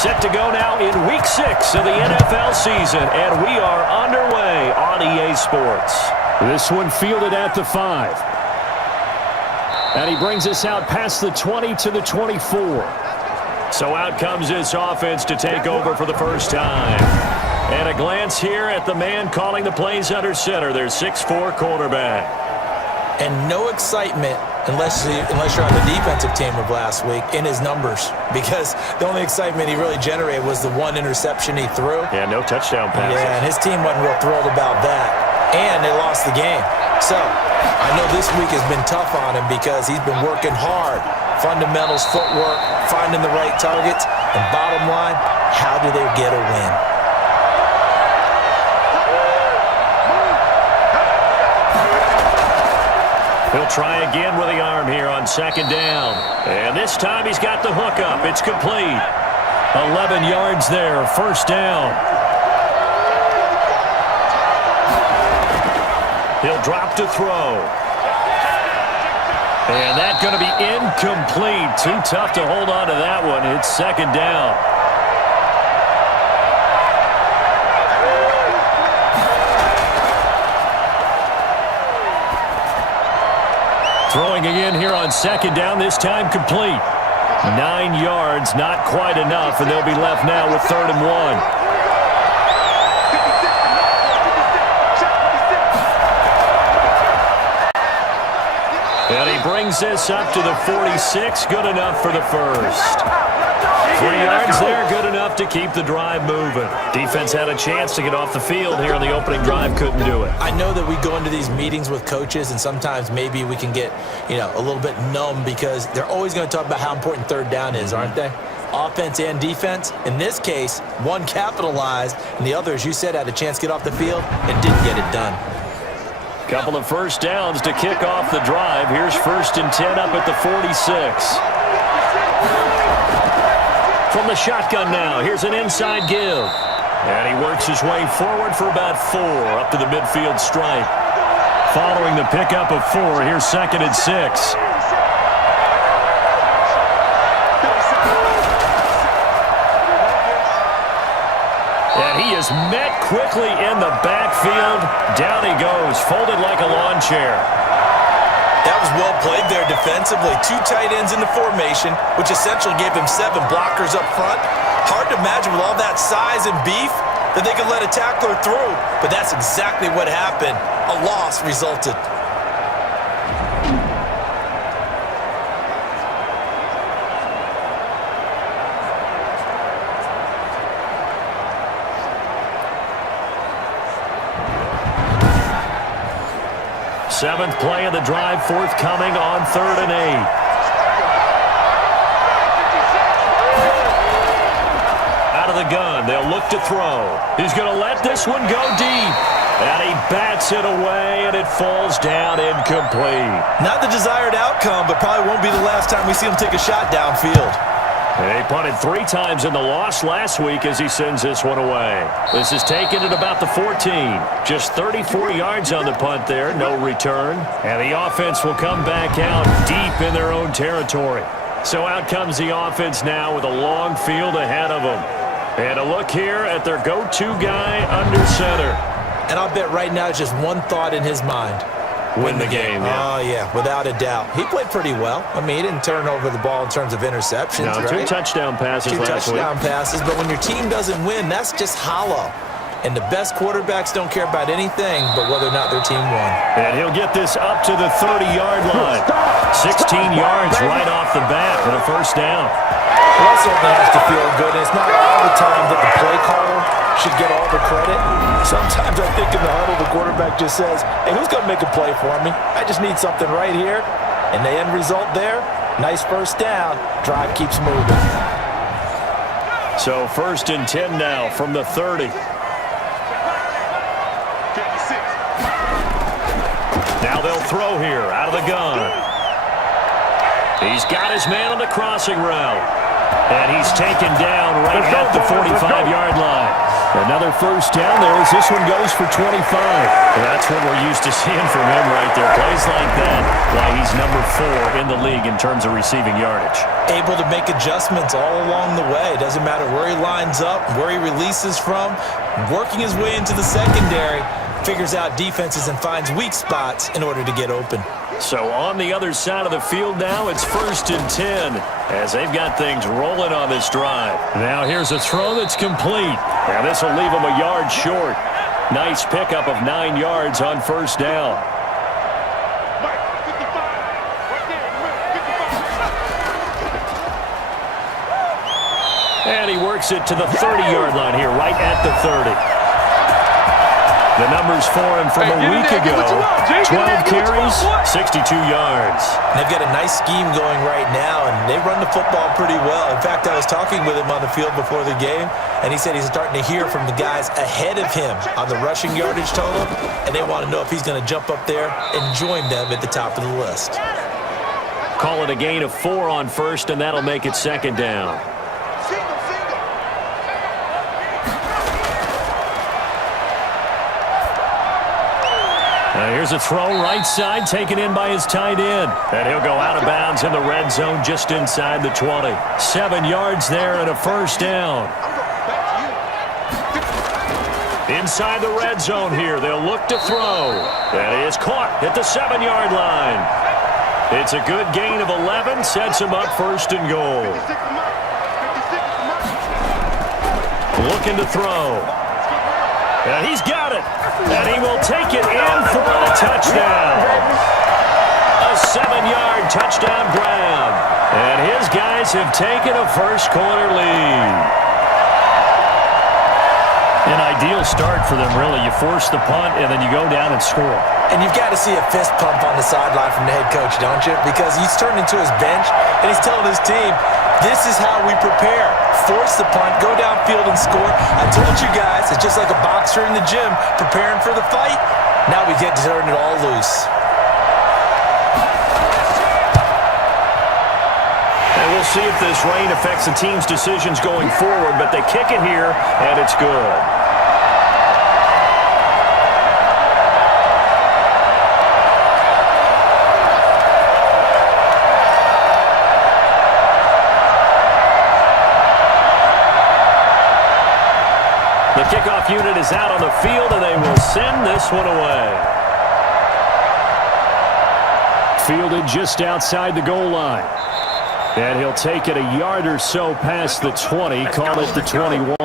Set to go now in Week 6 of the NFL season, and we are underway on EA Sports. This one fielded at the 5. And he brings us out past the 20 to the 24. So out comes this offense to take over for the first time. And a glance here at the man calling the plays under center, their 6'4" quarterback. And no excitement unless you're on the defensive team of last week in his numbers, because the only excitement he really generated was the one interception he threw. Yeah, no touchdown passes. Yeah, and his team wasn't real thrilled about that. And they lost the game. So I know this week has been tough on him because he's been working hard. Fundamentals, footwork, finding the right targets. And bottom line, how do they get a win? He'll try again with the arm here on second down. And this time he's got the hook up. It's complete. 11 yards there, first down. He'll drop to throw. And that's going to be incomplete. Too tough to hold on to that one. It's second down. Throwing again here on second down, this time complete. 9 yards, not quite enough, and they'll be left now with 3rd and 1. And he brings this up to the 46, good enough for the first. 3 yards there, good enough to keep the drive moving. Defense had a chance to get off the field here on the opening drive, couldn't do it. I know that we go into these meetings with coaches, and sometimes maybe we can get, a little bit numb because they're always going to talk about how important third down is, aren't they? Offense and defense. In this case, one capitalized, and the other, as you said, had a chance to get off the field and didn't get it done. Couple of first downs to kick off the drive. Here's 1st and 10 up at the 46. From the shotgun now, here's an inside give. And he works his way forward for about 4 up to the midfield stripe. Following the pickup of 4, here's 2nd and 6. And he is met quickly in the backfield. Down he goes, folded like a lawn chair. That was well played there defensively. 2 tight ends in the formation, which essentially gave him 7 blockers up front. Hard to imagine with all that size and beef that they could let a tackler through. But that's exactly what happened. A loss resulted. Seventh play of the drive forthcoming on 3rd and 8. Out of the gun, they'll look to throw. He's going to let this one go deep. And he bats it away, and it falls down incomplete. Not the desired outcome, but probably won't be the last time we see him take a shot downfield. He punted 3 times in the loss last week as he sends this one away. This is taken at about the 14. Just 34 yards on the punt there, no return. And the offense will come back out deep in their own territory. So out comes the offense now with a long field ahead of them. And a look here at their go-to guy under center. And I'll bet right now it's just one thought in his mind. Win the game, yeah. Oh, yeah, without a doubt. He played pretty well. I mean, he didn't turn over the ball in terms of interceptions, no, right? 2 touchdown passes last week. 2 touchdown passes, but when your team doesn't win, that's just hollow. And the best quarterbacks don't care about anything but whether or not their team won. And he'll get this up to the 30-yard line. 16 yards right off the bat for the first down. Well, that certainly has to feel good. It's not all the time that the play caller should get all the credit. Sometimes I think in the huddle, the quarterback just says, hey, who's going to make a play for me? I just need something right here. And the end result there, nice first down. Drive keeps moving. So 1st and 10 now from the 30. Now they'll throw here out of the gun. He's got his man on the crossing route. And he's taken down right at the 45-yard line. Another first down there as this one goes for 25. That's what we're used to seeing from him right there. Plays like that, why he's number 4 in the league in terms of receiving yardage. Able to make adjustments all along the way. Doesn't matter where he lines up, where he releases from. Working his way into the secondary, figures out defenses and finds weak spots in order to get open. So on the other side of the field now, it's 1st and 10 as they've got things rolling on this drive. Now here's a throw that's complete. Now this will leave him a yard short. Nice pickup of 9 yards on first down. And he works it to the 30-yard line here, right at the 30. The numbers for him from a week ago, 12 carries, 62 yards. They've got a nice scheme going right now, and they run the football pretty well. In fact, I was talking with him on the field before the game, and he said he's starting to hear from the guys ahead of him on the rushing yardage total, and they want to know if he's going to jump up there and join them at the top of the list. Call it a gain of 4 on first, and that'll make it 2nd down. Here's a throw right side, taken in by his tight end. And he'll go out of bounds in the red zone just inside the 20. 7 yards there and a first down. Inside the red zone here, they'll look to throw. That is caught at the 7-yard line. It's a good gain of 11, sets him up 1st and goal. Looking to throw. And he's got it. And he will take it in for the touchdown. A 7-yard touchdown grab. And his guys have taken a first-quarter lead. An ideal start for them, really. You force the punt, and then you go down and score. And you've got to see a fist pump on the sideline from the head coach, don't you? Because he's turned into his bench, and he's telling his team, this is how we prepare. Force the punt, go downfield and score. I told you guys, it's just like a boxer in the gym preparing for the fight. Now we get to turn it all loose. And we'll see if this rain affects the team's decisions going forward, but they kick it here, and it's good. The kickoff unit is out on the field, and they will send this one away. Fielded just outside the goal line. And he'll take it a yard or so past the 20, call it the 21.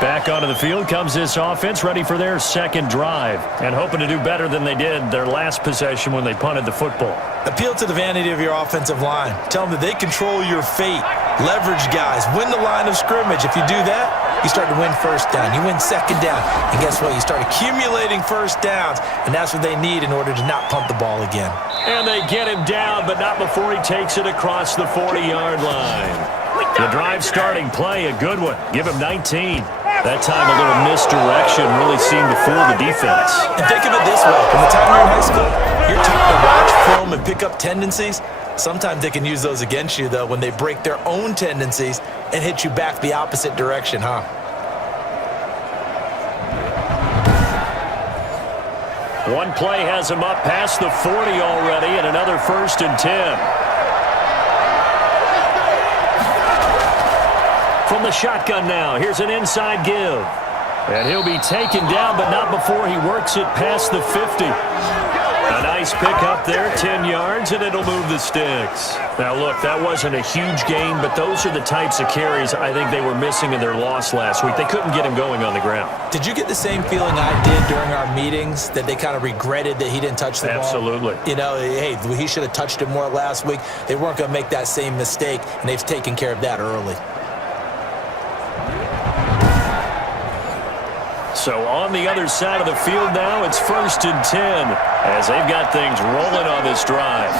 Back onto the field comes this offense, ready for their 2nd drive, and hoping to do better than they did their last possession when they punted the football. Appeal to the vanity of your offensive line. Tell them that they control your fate. Leverage guys. Win the line of scrimmage. If you do that, you start to win first down. You win 2nd down. And guess what? You start accumulating first downs, and that's what they need in order to not punt the ball again. And they get him down, but not before he takes it across the 40-yard line. The drive starting play, a good one. Give him 19. That time a little misdirection really seemed to fool the defense. And think of it this way. From the time you're in high school, you're taught to watch film and pick up tendencies. Sometimes they can use those against you, though, when they break their own tendencies and hit you back the opposite direction, huh? One play has him up past the 40 already, and another 1st and 10. From the shotgun now, here's an inside give. And he'll be taken down, but not before he works it past the 50. A nice pickup there, 10 yards, and it'll move the sticks. Now, look, that wasn't a huge gain, but those are the types of carries I think they were missing in their loss last week. They couldn't get him going on the ground. Did you get the same feeling I did during our meetings, that they kind of regretted that he didn't touch the ball? Absolutely. You know, hey, he should have touched it more last week. They weren't going to make that same mistake, and they've taken care of that early. So on the other side of the field now, it's 1st and 10 as they've got things rolling on this drive.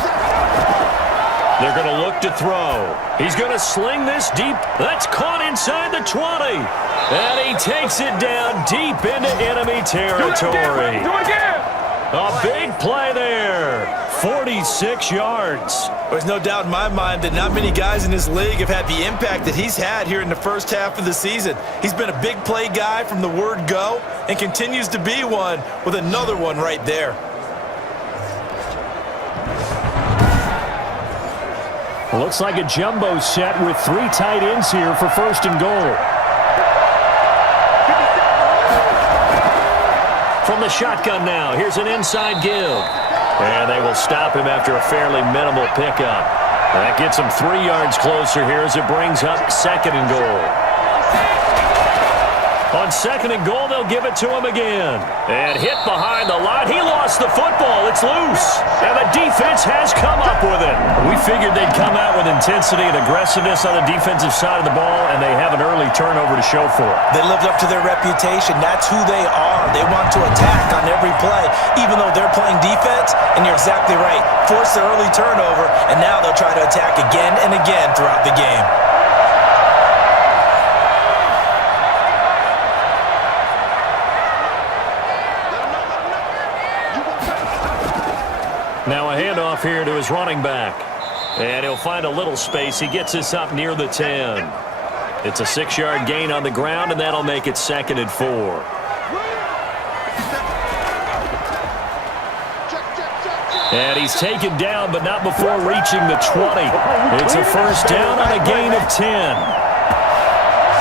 They're going to look to throw. He's going to sling this deep. That's caught inside the 20. And he takes it down deep into enemy territory. Do it again. A big play there. 46 yards. There's no doubt in my mind that not many guys in this league have had the impact that he's had here in the first half of the season. He's been a big play guy from the word go and continues to be one with another one right there. Looks like a jumbo set with 3 tight ends here for first and goal. From the shotgun now, here's an inside give. And they will stop him after a fairly minimal pickup. That gets him 3 yards closer here as it brings up second and goal. On second and goal, they'll give it to him again. And hit behind the line. He lost the football. It's loose. And the defense has come up with it. We figured they'd come out with intensity and aggressiveness on the defensive side of the ball, and they have an early turnover to show for it. They lived up to their reputation. That's who they are. They want to attack on every play, even though they're playing defense. And you're exactly right. Force the early turnover, and now they'll try to attack again and again throughout the game. Now a handoff here to his running back. And he'll find a little space. He gets this up near the 10. It's a 6-yard gain on the ground, and that'll make it second and 4. And he's taken down, but not before reaching the 20. It's a first down on a gain of 10.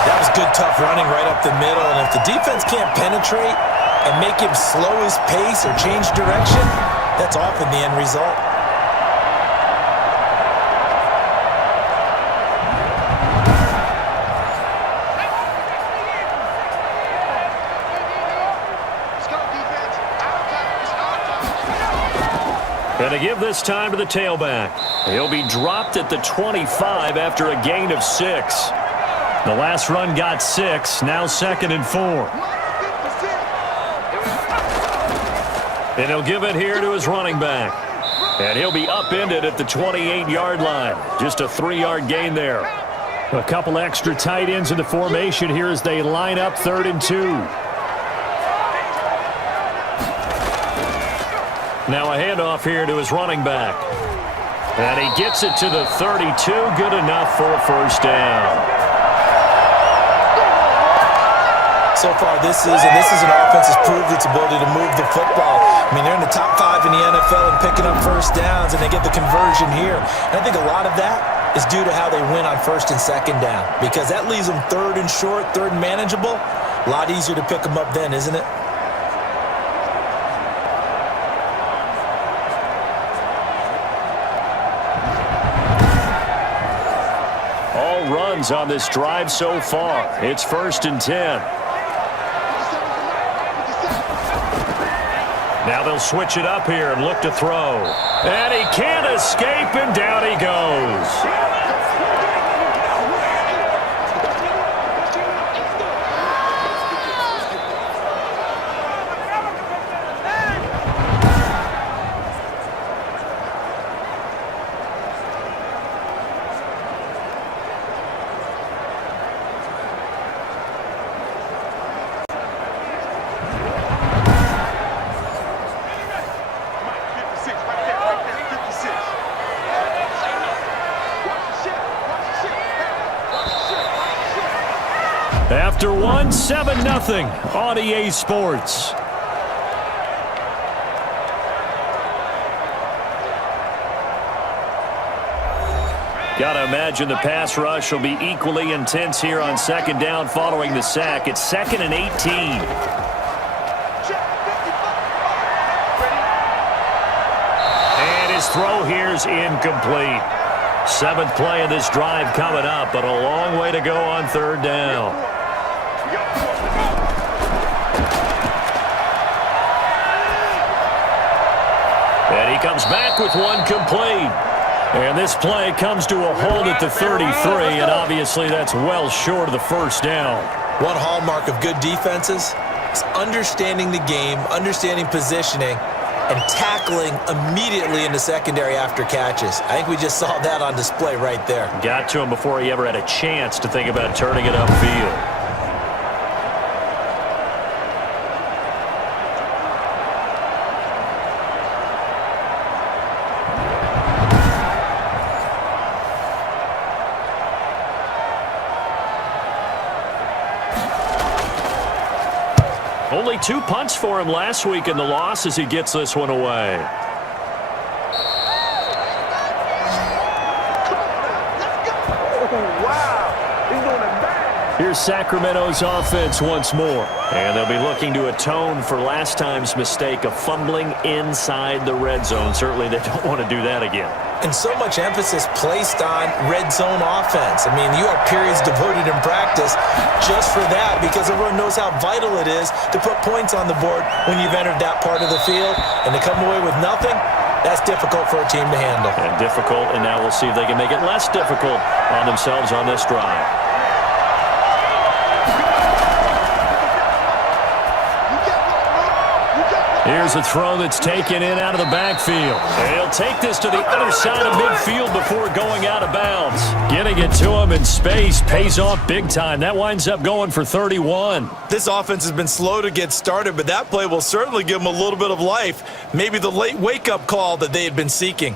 That was good, tough running right up the middle. And if the defense can't penetrate and make him slow his pace or change direction, that's often the end result. And to give this time to the tailback. He'll be dropped at the 25 after a gain of 6. The last run got 6, now second and 4. And he'll give it here to his running back. And he'll be upended at the 28-yard line. Just a 3-yard gain there. A couple extra tight ends in the formation here as they line up 3rd and 2. Now a handoff here to his running back. And he gets it to the 32. Good enough for a first down. So far this season, this is an offense that's proved its ability to move the football. I mean, they're in the top 5 in the NFL and picking up first downs, and they get the conversion here. And I think a lot of that is due to how they win on first and second down, because that leaves them 3rd and short, 3rd and manageable. A lot easier to pick them up then, isn't it? All runs on this drive so far. It's 1st and 10. Now they'll switch it up here and look to throw. And he can't escape, and down he goes. After one, 7-0 on EA Sports. Gotta imagine the pass rush will be equally intense here on second down following the sack. It's 2nd and 18. And his throw here's incomplete. 7th play of this drive coming up, but a long way to go on 3rd down. And he comes back with one complete. And this play comes to a hold at the 33, and obviously that's well short of the first down. One hallmark of good defenses is understanding the game, understanding positioning, and tackling immediately in the secondary after catches. I think we just saw that on display right there. Got to him before he ever had a chance to think about turning it upfield. Only 2 punts for him last week in the loss as he gets this one away. Here's Sacramento's offense once more. And they'll be looking to atone for last time's mistake of fumbling inside the red zone. Certainly they don't want to do that again. And so much emphasis placed on red zone offense. I mean, you have periods devoted in practice just for that because everyone knows how vital it is to put points on the board when you've entered that part of the field. And to come away with nothing, that's difficult for a team to handle. And difficult, and now we'll see if they can make it less difficult on themselves on this drive. Here's a throw that's taken in out of the backfield. He'll take this to the other side of midfield before going out of bounds. Getting it to him in space pays off big time. That winds up going for 31. This offense has been slow to get started, but that play will certainly give them a little bit of life. Maybe the late wake-up call that they had been seeking.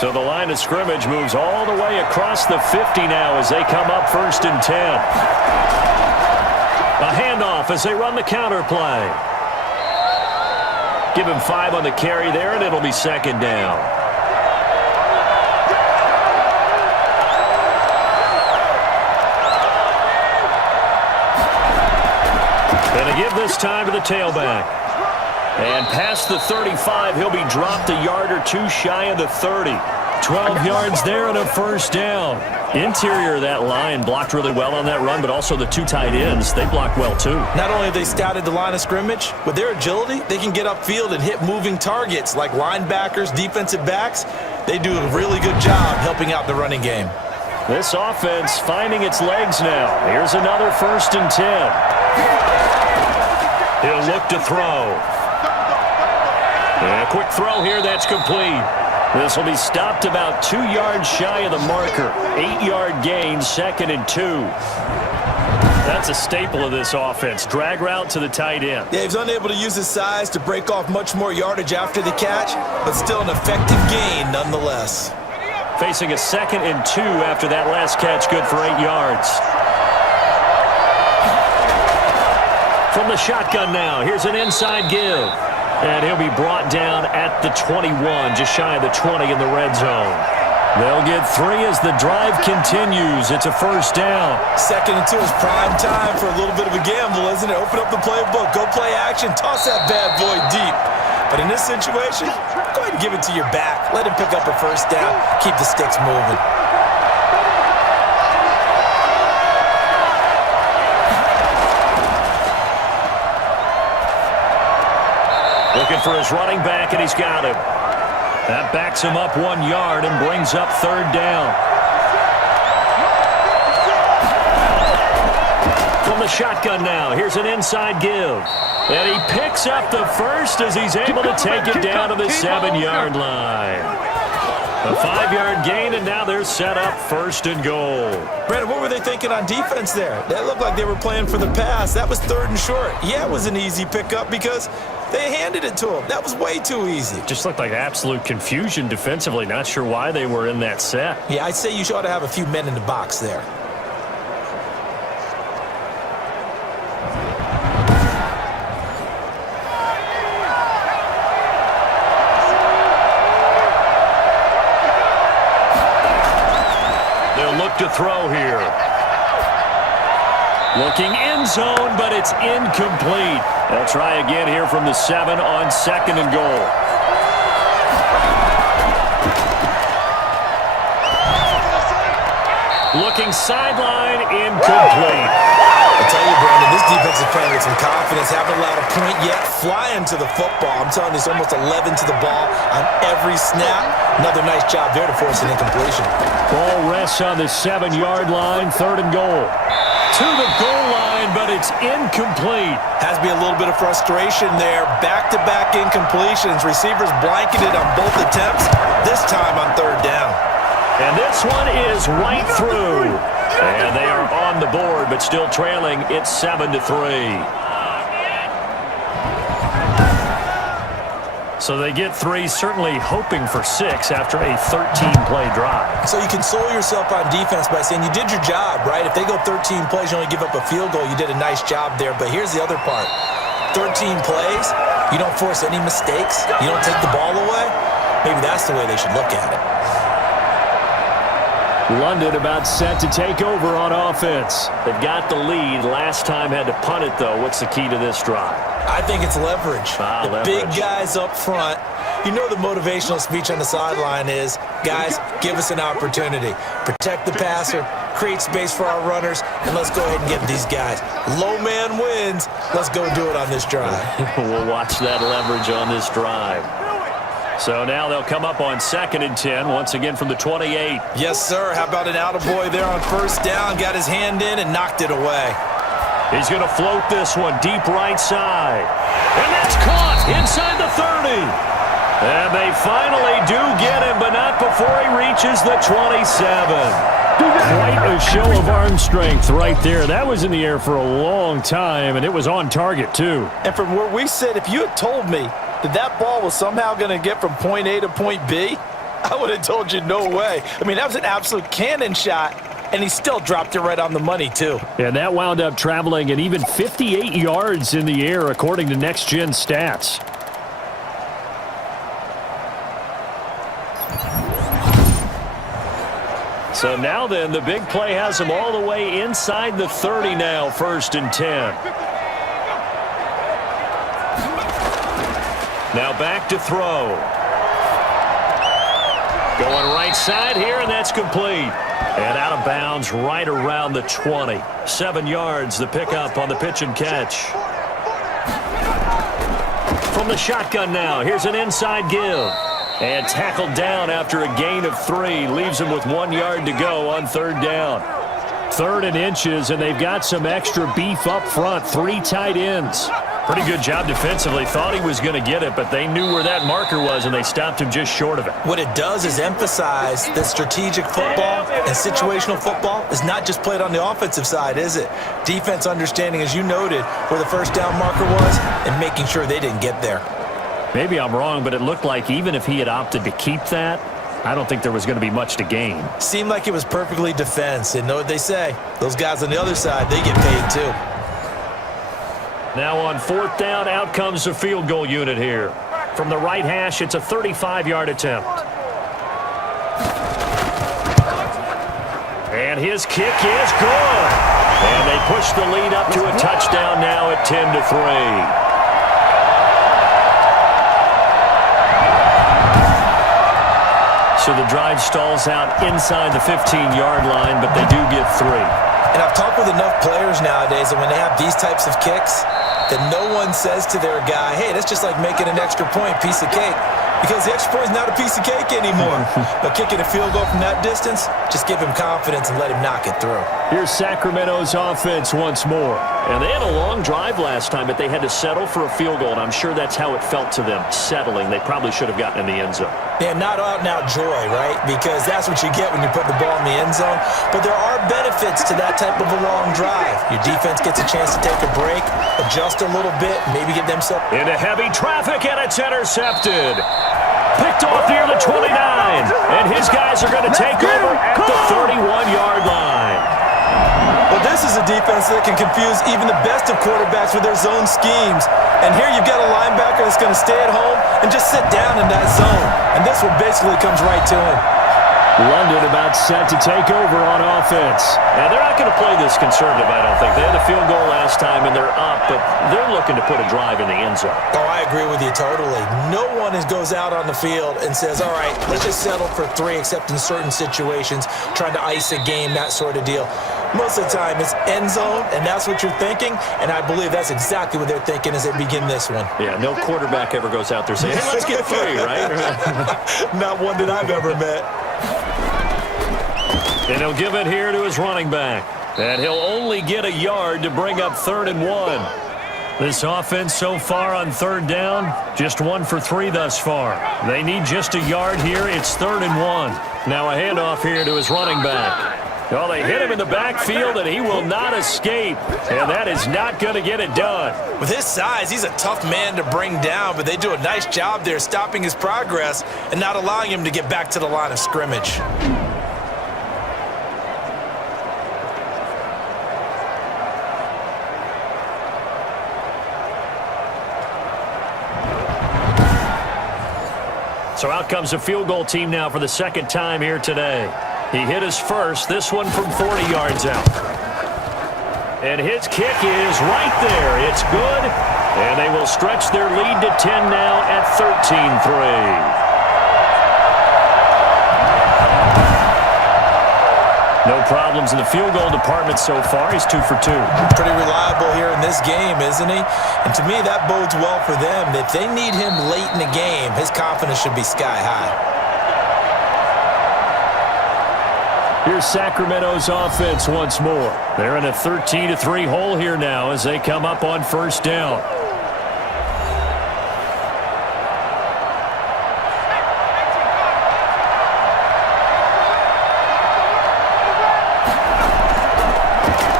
So the line of scrimmage moves all the way across the 50 now as they come up 1st and 10. A handoff as they run the counter play. Give him 5 on the carry there, and it'll be 2nd down. Gonna give this time to the tailback. And past the 35, he'll be dropped a yard or 2 shy of the 30. 12 yards there and a 1st down. Interior of that line blocked really well on that run, but also the 2 tight ends, they blocked well too. Not only have they scouted the line of scrimmage, with their agility, they can get upfield and hit moving targets like linebackers, defensive backs. They do a really good job helping out the running game. This offense finding its legs now. Here's another 1st and 10. He'll look to throw. And a quick throw here, that's complete. This will be stopped about 2 yards shy of the marker. 8-yard gain, 2nd and 2. That's a staple of this offense. Drag route to the tight end. Yeah, he's unable to use his size to break off much more yardage after the catch, but still an effective gain nonetheless. Facing a 2nd and 2 after that last catch, good for 8 yards. From the shotgun now, here's an inside give. And he'll be brought down at the 21, just shy of the 20 in the red zone. They'll get 3 as the drive continues. It's a 1st down. 2nd and 2 is prime time for a little bit of a gamble, isn't it? Open up the playbook, go play action, toss that bad boy deep. But in this situation, go ahead and give it to your back. Let him pick up a 1st down, keep the sticks moving. Looking for his running back, and he's got him. That backs him up 1 yard and brings up 3rd down. From the shotgun now, here's an inside give. And he picks up the 1st as he's able to take it down to the 7-yard line. A 5-yard gain, and now they're set up 1st and goal. Brandon, what were they thinking on defense there? That looked like they were playing for the pass. That was 3rd and short. Yeah, it was an easy pickup because they handed it to him. That was way too easy. Just looked like absolute confusion defensively. Not sure why they were in that set. Yeah, I'd say you ought to have a few men in the box there. They'll look to throw here. Looking end zone, but it's incomplete. They'll try again here from the 7 on 2nd and goal. Looking sideline, incomplete. I tell you, Brandon, this defense is playing with some confidence. Haven't allowed a point yet. Flying to the football. I'm telling you, it's almost 11 to the ball on every snap. Another nice job there to force an incompletion. Ball rests on the 7-yard line, 3rd and goal. To the goal line, but it's incomplete. Has to be a little bit of frustration there. Back-to-back incompletions. Receivers blanketed on both attempts, this time on 3rd down. And this one is right through. And they are on on the board, but still trailing. It's 7-3. So they get 3, certainly hoping for 6 after a 13-play drive. So you console yourself on defense by saying you did your job, right? If they go 13 plays, you only give up a field goal, you did a nice job there. But here's the other part. 13 plays, you don't force any mistakes, you don't take the ball away. Maybe that's the way they should look at it. London about set to take over on offense. They've got the lead. Last time had to punt it, though. What's the key to this drive? I think it's leverage. Leverage. Big guys up front. You know the motivational speech on the sideline is, guys, give us an opportunity. Protect the passer, create space for our runners, and let's go ahead and get these guys. Low man wins. Let's go do it on this drive. We'll watch that leverage on this drive. So now they'll come up on 2nd and 10, once again from the 28. Yes, sir. How about an attaboy there on first down? Got his hand in and knocked it away. He's going to float this one deep right side. And that's caught inside the 30. And they finally do get him, but not before he reaches the 27. Quite a show of arm strength right there. That was in the air for a long time, and it was on target, too. And from where we sit, if you had told me that ball was somehow going to get from point A to point B, I would have told you no way. I mean, that was an absolute cannon shot, and he still dropped it right on the money, too. And that wound up traveling at even 58 yards in the air, according to Next Gen Stats. So now then, the big play has him all the way inside the 30 now, 1st and 10. Now back to throw. Going right side here, and that's complete. And out of bounds right around the 20. 7 yards, the pickup on the pitch and catch. From the shotgun now, here's an inside give. And tackled down after a gain of 3. Leaves him with 1 yard to go on 3rd down. 3rd and inches, and they've got some extra beef up front. 3 tight ends. Pretty good job defensively. Thought he was going to get it, but they knew where that marker was, and they stopped him just short of it. What it does is emphasize that strategic football and situational football is not just played on the offensive side, is it? Defense understanding, as you noted, where the first down marker was and making sure they didn't get there. Maybe I'm wrong, but it looked like even if he had opted to keep that, I don't think there was going to be much to gain. Seemed like it was perfectly defense. And know what they say? Those guys on the other side, they get paid too. Now on 4th down, out comes the field goal unit here. From the right hash, it's a 35-yard attempt. And his kick is good. And they push the lead up to a touchdown now at 10-3. So the drive stalls out inside the 15-yard line, but they do get 3. And I've talked with enough players nowadays that when they have these types of kicks, that no one says to their guy, hey, that's just like making an extra point, piece of cake. Because the extra point is not a piece of cake anymore. But kicking a field goal from that distance, just give him confidence and let him knock it through. Here's Sacramento's offense once more. And they had a long drive last time, but they had to settle for a field goal, and I'm sure that's how it felt to them, settling. They probably should have gotten in the end zone. Yeah, not out-and-out joy, right? Because that's what you get when you put the ball in the end zone. But there are benefits to that type of a long drive. Your defense gets a chance to take a break, adjust a little bit, maybe get themselves into heavy traffic, and it's intercepted. Picked off near the 29, and his guys are going to take over at the 31-yard line. Well, this is a defense that can confuse even the best of quarterbacks with their zone schemes. And here you've got a linebacker that's going to stay at home and just sit down in that zone. And this one basically comes right to him. London about set to take over on offense. Now, they're not going to play this conservative, I don't think. They had a field goal last time, and they're up, but they're looking to put a drive in the end zone. Oh, I agree with you totally. No one goes out on the field and says, all right, let's just settle for 3, except in certain situations, trying to ice a game, that sort of deal. Most of the time, it's end zone, and that's what you're thinking, and I believe that's exactly what they're thinking as they begin this one. Yeah, no quarterback ever goes out there saying, hey, let's get 3, right? Not one that I've ever met. And he'll give it here to his running back. And he'll only get a yard to bring up 3rd and 1. This offense so far on 3rd down, just 1 for 3 thus far. They need just a yard here. It's 3rd and 1. Now a handoff here to his running back. Well, they hit him in the backfield, and he will not escape. And that is not going to get it done. With his size, he's a tough man to bring down, but they do a nice job there stopping his progress and not allowing him to get back to the line of scrimmage. So out comes a field goal team now for the second time here today. He hit his first, this one from 40 yards out. And his kick is right there. It's good. And they will stretch their lead to 10 now at 13-3. No problems in the field goal department so far. He's 2 for 2. Pretty reliable here in this game, isn't he? And to me, that bodes well for them. If they need him late in the game, his confidence should be sky high. Here's Sacramento's offense once more. They're in a 13-3 hole here now as they come up on first down.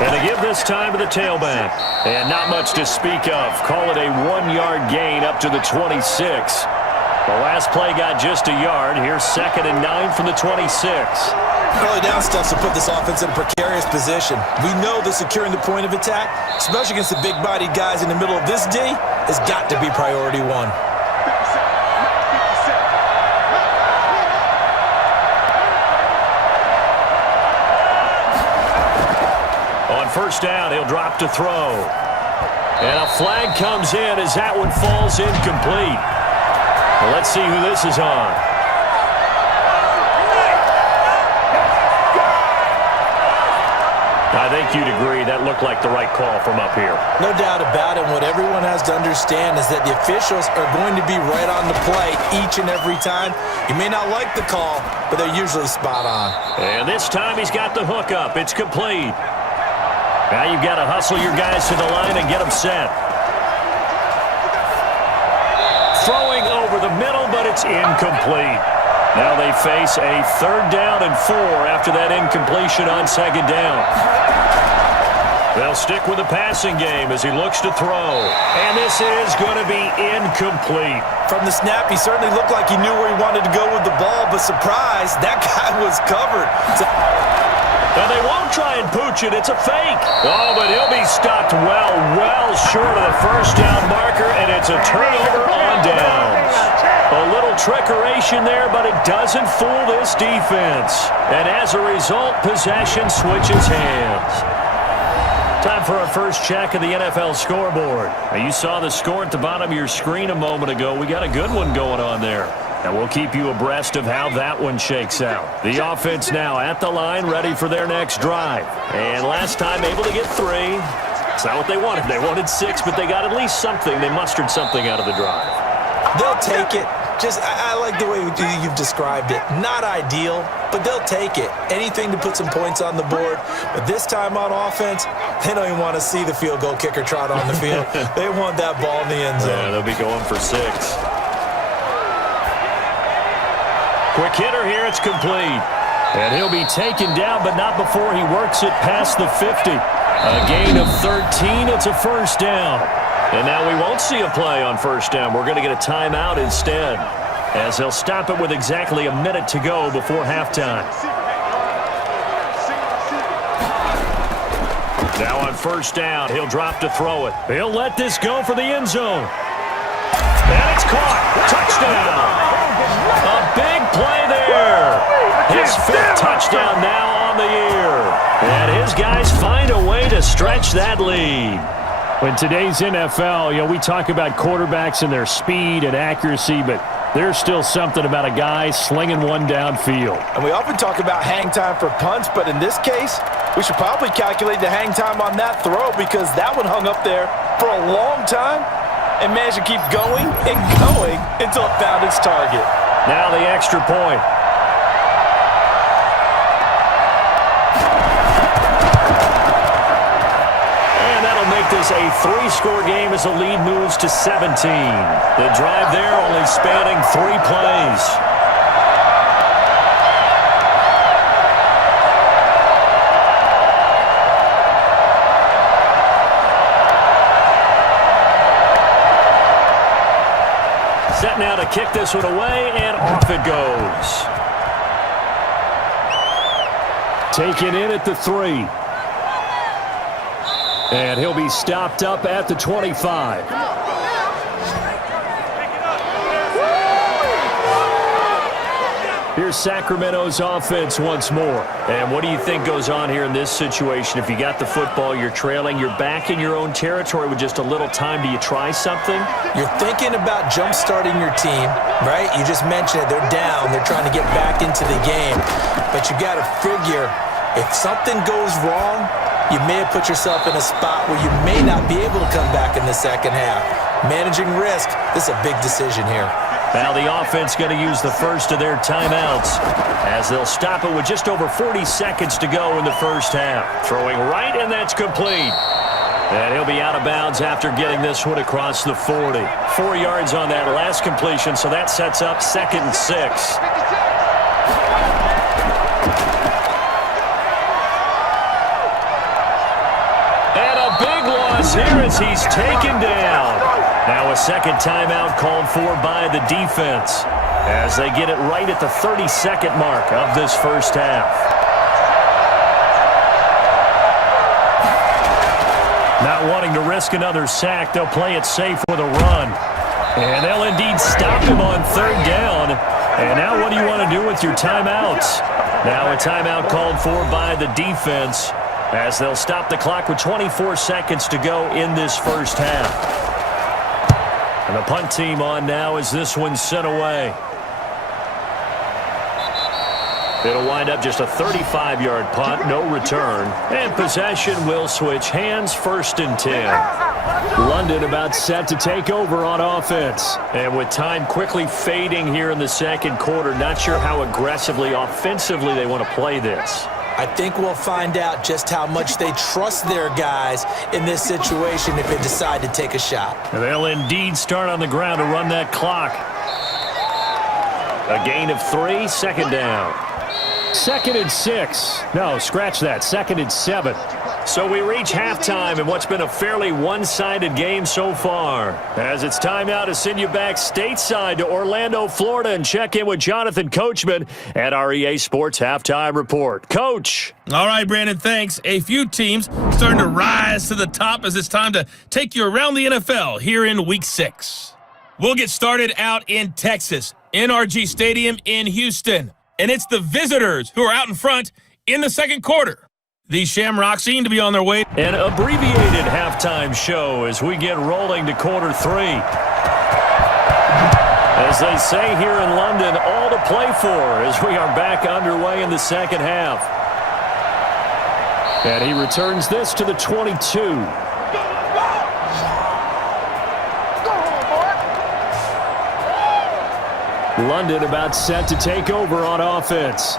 And they give this time to the tailback. And not much to speak of. Call it a 1-yard gain up to the 26. The last play got just a yard. Here's 2nd and 9 from the 26. Early down stuff to put this offense in a precarious position. We know that securing the point of attack, especially against the big-bodied guys in the middle of this D, has got to be priority one. On first down, he'll drop to throw. And a flag comes in as that one falls incomplete. Well, let's see who this is on. I think you'd agree that looked like the right call from up here. No doubt about it. What everyone has to understand is that the officials are going to be right on the play each and every time. You may not like the call, but they're usually spot on. And this time he's got the hook up. It's complete. Now you've got to hustle your guys to the line and get them set. Throwing over the middle, but it's incomplete. Now they face a 3rd down and 4 after that incompletion on 2nd down. They'll stick with the passing game as he looks to throw. And this is going to be incomplete. From the snap, he certainly looked like he knew where he wanted to go with the ball, but surprise, that guy was covered. Now they won't try and pooch it. It's a fake. Oh, but he'll be stopped well short of the first down marker, and it's a turnover on downs. A little trickeration there, but it doesn't fool this defense. And as a result, possession switches hands. Time for our first check of the NFL scoreboard. Now, you saw the score at the bottom of your screen a moment ago. We got a good one going on there. And we'll keep you abreast of how that one shakes out. The offense now at the line, ready for their next drive. And last time able to get 3. It's not what they wanted. They wanted 6, but they got at least something. They mustered something out of the drive. They'll take it. I like the way you've described it. Not ideal, but they'll take it. Anything to put some points on the board. But this time on offense, they don't even want to see the field goal kicker trot on the field. They want that ball in the end zone. Yeah, they'll be going for 6. Quick hitter here, it's complete. And he'll be taken down, but not before he works it past the 50. A gain of 13, it's a first down. And now we won't see a play on first down. We're going to get a timeout instead, as they'll stop it with exactly a minute to go before halftime. Now on first down, he'll drop to throw it. He'll let this go for the end zone. And it's caught. Touchdown. A big play there. His 5th touchdown now on the year. And his guys find a way to stretch that lead. In today's NFL, we talk about quarterbacks and their speed and accuracy, but there's still something about a guy slinging one downfield. And we often talk about hang time for punts, but in this case, we should probably calculate the hang time on that throw because that one hung up there for a long time and managed to keep going and going until it found its target. Now the extra point. And that'll make this a 3-score game as the lead moves to 17. The drive there only spanning 3 plays. now to kick this one away, and off it goes. Taken in at the 3. And he'll be stopped up at the 25. Here's Sacramento's offense once more. And what do you think goes on here in this situation? If you got the football, you're trailing, you're back in your own territory with just a little time. Do you try something? You're thinking about jump-starting your team, right? You just mentioned it. They're down. They're trying to get back into the game. But you got to figure, if something goes wrong, you may have put yourself in a spot where you may not be able to come back in the second half. Managing risk, this is a big decision here. Now the offense going to use the first of their timeouts as they'll stop it with just over 40 seconds to go in the first half. Throwing right, and that's complete. And he'll be out of bounds after getting this one across the 40. 4 yards on that last completion, so that sets up 2nd and 6. And a big loss here as he's taken down. Now a second timeout called for by the defense as they get it right at the 30-second mark of this first half. Not wanting to risk another sack, they'll play it safe with a run. And they'll indeed stop him on 3rd down. And now what do you want to do with your timeouts? Now a timeout called for by the defense as they'll stop the clock with 24 seconds to go in this first half. And the punt team on now as this one's sent away. It'll wind up just a 35-yard punt, no return. And possession will switch hands, 1st and 10. London about set to take over on offense. And with time quickly fading here in the second quarter, not sure how aggressively, offensively they want to play this. I think we'll find out just how much they trust their guys in this situation if they decide to take a shot. They'll indeed start on the ground to run that clock. A gain of 3, 2nd down. 2nd and 6. No, scratch that. 2nd and 7. So we reach halftime in what's been a fairly one-sided game so far. As it's time now to send you back stateside to Orlando, Florida, and check in with Jonathan Coachman at our EA Sports Halftime Report. Coach. All right, Brandon, thanks. A few teams starting to rise to the top as it's time to take you around the NFL here in Week 6. We'll get started out in Texas, NRG Stadium in Houston. And it's the visitors who are out in front in the second quarter. The Shamrocks seem to be on their way. An abbreviated halftime show as we get rolling to quarter 3. As they say here in London, all to play for as we are back underway in the second half. And he returns this to the 22. London about set to take over on offense.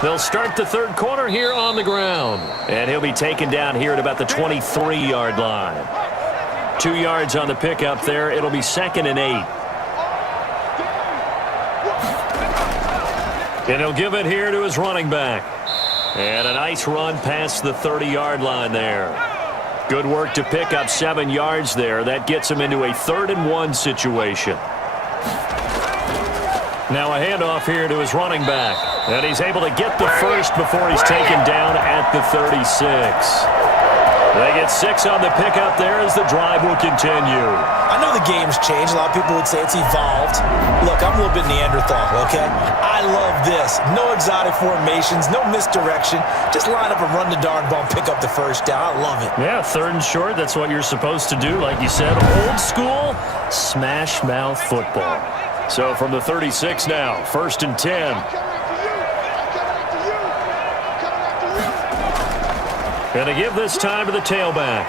They'll start the third quarter here on the ground. And he'll be taken down here at about the 23-yard line. 2 yards on the pickup there. It'll be 2nd and 8. And he'll give it here to his running back. And a nice run past the 30-yard line there. Good work to pick up 7 yards there. That gets him into a 3rd and 1 situation. Now a handoff here to his running back. And he's able to get the first before he's taken down at the 36. They get 6 on the pickup there as the drive will continue. I know the game's changed. A lot of people would say it's evolved. Look, I'm a little bit Neanderthal, okay? I love this. No exotic formations, no misdirection. Just line up and run the darn ball and pick up the first down. I love it. Yeah, 3rd and short. That's what you're supposed to do. Like you said, old school, smash mouth football. So from the 36 now, 1st and 10. Going to give this time to the tailback.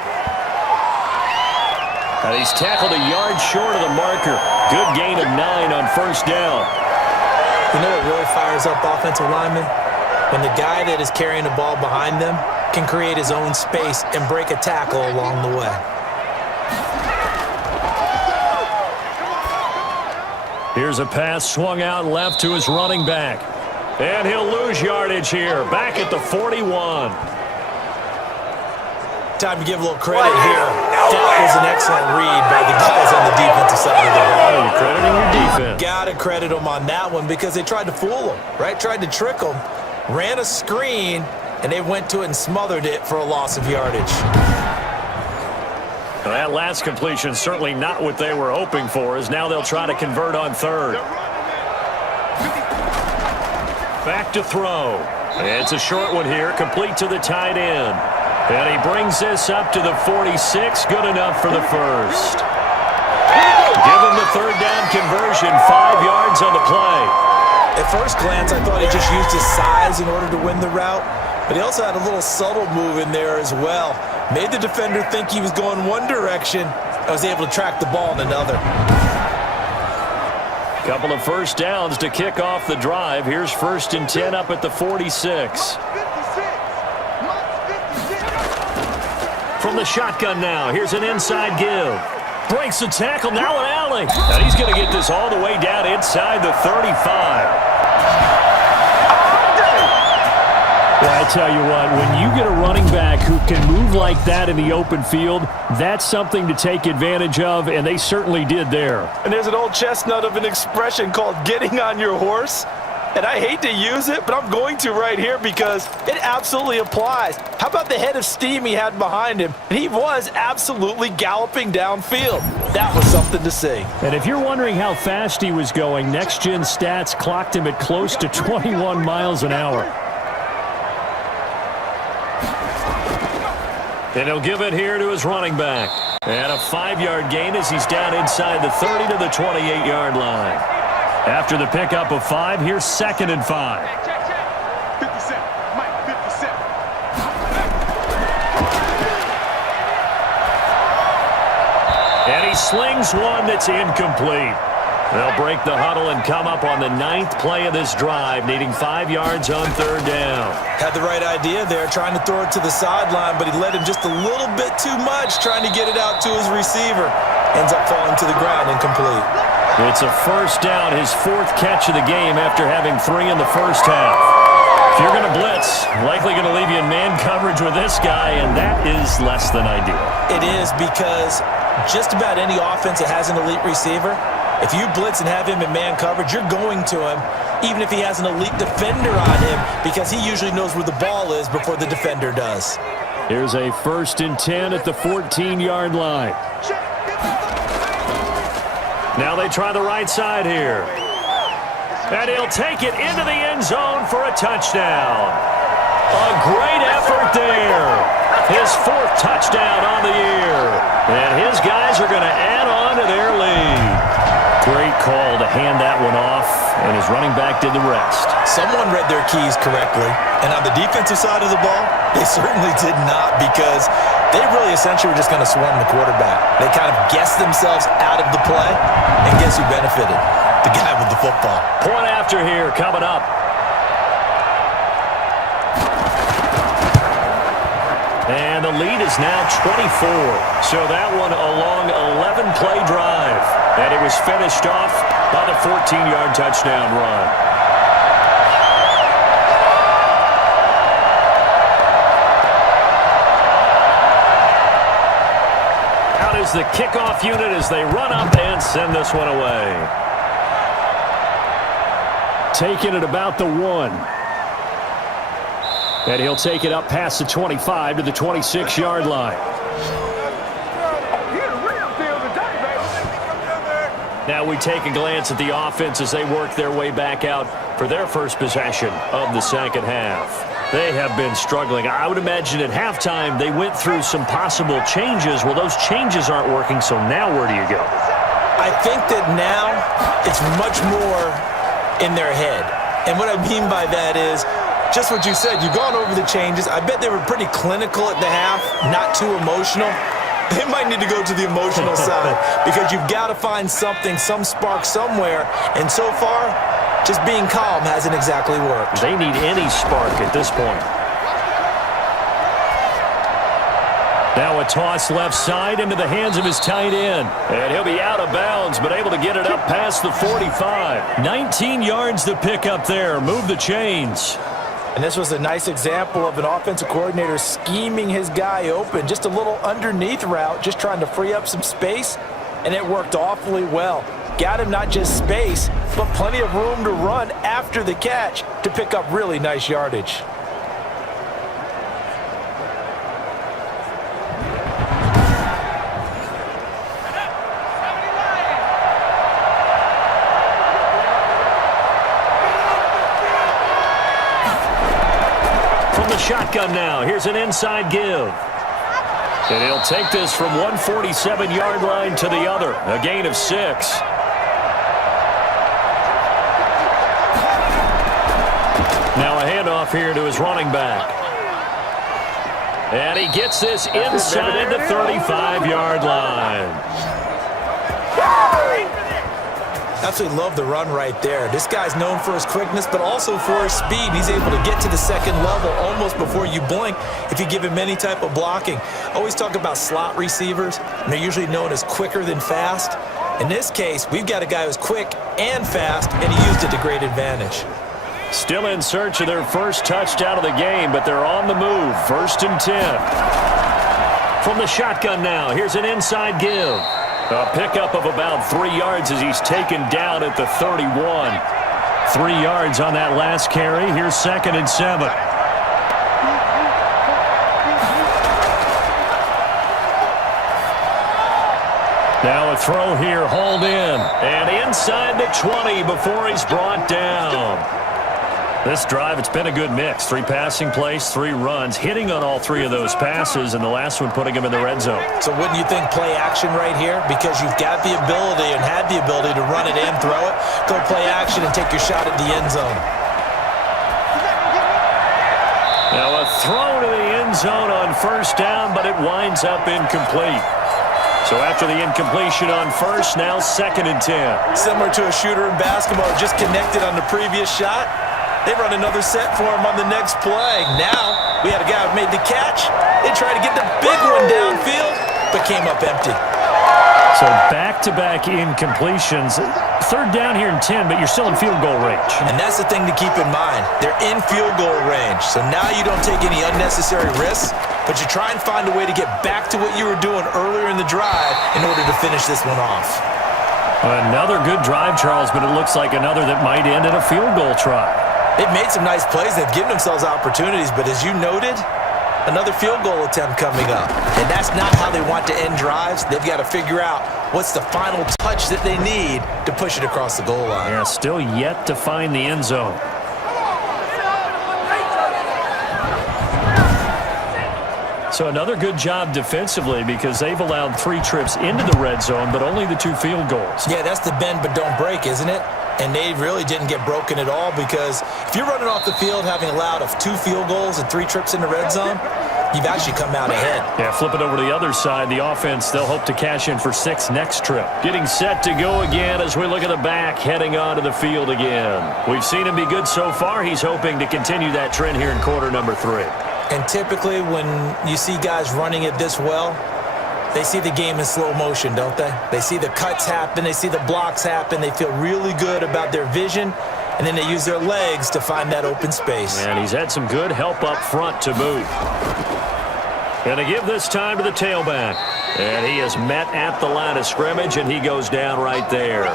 And he's tackled a yard short of the marker. Good gain of 9 on 1st down. You know what really fires up offensive linemen? When the guy that is carrying the ball behind them can create his own space and break a tackle along the way. Here's a pass swung out left to his running back. And he'll lose yardage here, back at the 41. Time to give a little credit here. That was an excellent read by the guys on the defensive side of the ball. You're crediting your defense. Gotta credit them on that one because they tried to fool him, right? Tried to trick him, ran a screen, and they went to it and smothered it for a loss of yardage. Well, that last completion certainly not what they were hoping for, as now they'll try to convert on third. Back to throw. It's a short one here, complete to the tight end. And he brings this up to the 46, good enough for the first. Give him the third down conversion, 5 yards on the play. At first glance, I thought he just used his size in order to win the route, but he also had a little subtle move in there as well. Made the defender think he was going one direction and was able to track the ball in another. Couple of first downs to kick off the drive. Here's 1st and 10 up at the 46. From the shotgun now, here's an inside give. Breaks the tackle, now an alley. And he's going to get this all the way down inside the 35. Well, I tell you what, when you get a running back who can move like that in the open field, that's something to take advantage of, and they certainly did there. And there's an old chestnut of an expression called getting on your horse. And I hate to use it, but I'm going to right here because it absolutely applies. How about the head of steam he had behind him? And he was absolutely galloping downfield. That was something to see. And if you're wondering how fast he was going, Next Gen Stats clocked him at close to 21 miles an hour. And he'll give it here to his running back. And a 5-yard gain as he's down inside the 30 to the 28-yard line. After the pickup of 5, here's 2nd and 5. 57, Mike, 57. And he slings one that's incomplete. They'll break the huddle and come up on the 9th play of this drive, needing 5 yards on 3rd down. Had the right idea there, trying to throw it to the sideline, but he led him just a little bit too much, trying to get it out to his receiver. Ends up falling to the ground, incomplete. It's a 1st down, his 4th catch of the game after having 3 in the first half. If you're going to blitz, likely going to leave you in man coverage with this guy, and that is less than ideal. It is because just about any offense that has an elite receiver, if you blitz and have him in man coverage, you're going to him, even if he has an elite defender on him, because he usually knows where the ball is before the defender does. Here's a 1st and 10 at the 14-yard line. Now they try the right side here. And he'll take it into the end zone for a touchdown. A great effort there. His 4th touchdown on the year. And his guys are going to add on to their lead. Great call to hand that one off, and his running back did the rest. Someone read their keys correctly, and on the defensive side of the ball, they certainly did not, because they really essentially were just going to swarm the quarterback. They kind of guessed themselves out of the play, and guess who benefited? The guy with the football. Point after here coming up. And the lead is now 24. So that one a long 11-play drive. And it was finished off by the 14-yard touchdown run. Out is the kickoff unit as they run up and send this one away. Taking it about the 1. And he'll take it up past the 25 to the 26-yard line. Now we take a glance at the offense as they work their way back out for their first possession of the second half. They have been struggling. I would imagine at halftime they went through some possible changes. Well, those changes aren't working, so now where do you go? I think that now it's much more in their head. And what I mean by that is just what you said. You've gone over the changes. I bet they were pretty clinical at the half, not too emotional. They might need to go to the emotional side because you've got to find something, some spark somewhere. And so far, just being calm hasn't exactly worked. They need any spark at this point. Now a toss left side into the hands of his tight end. And he'll be out of bounds, but able to get it up past the 45. 19 yards to pick up there. Move the chains. And this was a nice example of an offensive coordinator scheming his guy open. Just a little underneath route, just trying to free up some space, and it worked awfully well. Got him not just space, but plenty of room to run after the catch to pick up really nice yardage. Shotgun now. Here's an inside give. And he'll take this from 147-yard line to the other. A gain of 6. Now a handoff here to his running back. And he gets this inside the 35-yard line. Absolutely love the run right there. This guy's known for his quickness, but also for his speed. He's able to get to the second level almost before you blink if you give him any type of blocking. Always talk about slot receivers, and they're usually known as quicker than fast. In this case, we've got a guy who's quick and fast, and he used it to great advantage. Still in search of their first touchdown of the game, but they're on the move. 1st and 10. From the shotgun now, here's an inside give. A pickup of about 3 yards as he's taken down at the 31. 3 yards on that last carry. Here's 2nd and 7. Now a throw here, hauled in. And inside the 20 before he's brought down. This drive, it's been a good mix. 3 passing plays, 3 runs, hitting on all 3 of those passes, and the last one putting him in the red zone. So wouldn't you think play action right here? Because you've got the ability and had the ability to run it and throw it. Go play action and take your shot at the end zone. Now a throw to the end zone on 1st down, but it winds up incomplete. So after the incompletion on 1st, now 2nd and 10. Similar to a shooter in basketball, just connected on the previous shot. They run another set for him on the next play. Now, we had a guy who made the catch. They tried to get the big one downfield, but came up empty. So back-to-back incompletions. 3rd down here in 10, but you're still in field goal range. And that's the thing to keep in mind. They're in field goal range. So now you don't take any unnecessary risks, but you try and find a way to get back to what you were doing earlier in the drive in order to finish this one off. Another good drive, Charles, but it looks like another that might end in a field goal try. They've made some nice plays. They've given themselves opportunities, but as you noted, another field goal attempt coming up. And that's not how they want to end drives. They've got to figure out what's the final touch that they need to push it across the goal line. Yeah, still yet to find the end zone. So another good job defensively because they've allowed 3 trips into the red zone, but only the 2 field goals. Yeah, that's the bend but don't break, isn't it? And they really didn't get broken at all because if you're running off the field having allowed of 2 field goals and 3 trips in the red zone, you've actually come out ahead. Yeah, flip it over to the other side. The offense, they'll hope to cash in for 6 next trip. Getting set to go again as we look at the back, heading onto the field again. We've seen him be good so far. He's hoping to continue that trend here in quarter number 3. And typically when you see guys running it this well, they see the game in slow motion, don't they? They see the cuts happen. They see the blocks happen. They feel really good about their vision, and then they use their legs to find that open space. And he's had some good help up front to move. Going to give this time to the tailback. And he is met at the line of scrimmage, and he goes down right there.